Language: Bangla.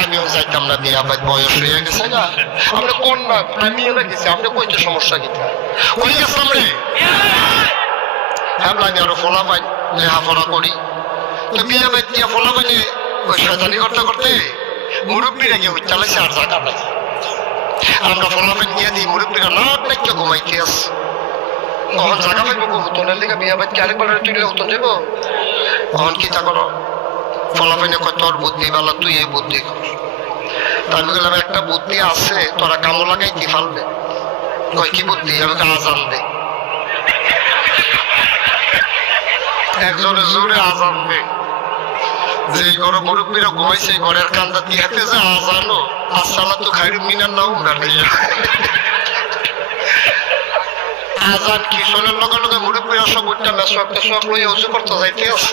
আমিও যাইতাম না বিয়া বাদ বয়স হয়ে গেছে না আমরা কোন না আমিও গেছি আমরা কইতে সমস্যা কিতা কই গেছিলাম রে হ্যাঁ আমি আরো ফোলা পাই লেখাপড়া করি তো বিয়া বাদ দিয়া ফোলা পাইলে ওই শয়তানি করতে করতে মুরব্বীরা গিয়ে চালাইছে আর জায়গা নাই আমরা ফোলা পাই দিয়ে দিই মুরব্বীরা নাক নাইকে ঘুমাইতে আছে তখন জায়গা পাইবো হুতনের লিগে বিয়া বাদ কি আরেকবার তুইলে হুতন যাবো তখন কি তা করো ফলাফাইনে কয় তোর বুদ্ধি বালা তুই এই বুদ্ধি কর তাই আমি বললাম একটা বুদ্ধি আছে তোরা কামো লাগাই কি ফালবে কয় কি বুদ্ধি আমাকে আজান দে একজনে জোরে আজান দে যে ঘরে মুরব্বীরা ঘুমাইছে ঘরের কান্দা দিয়াতে যে আজানো আসসালা তো খাইরু মিনার নাও না আজান কি শোনার লগে লগে মুরব্বীরা সব উঠটা মেসোয়াক টেসোয়াক লইয়া উঁচু করতে যাইতে আছে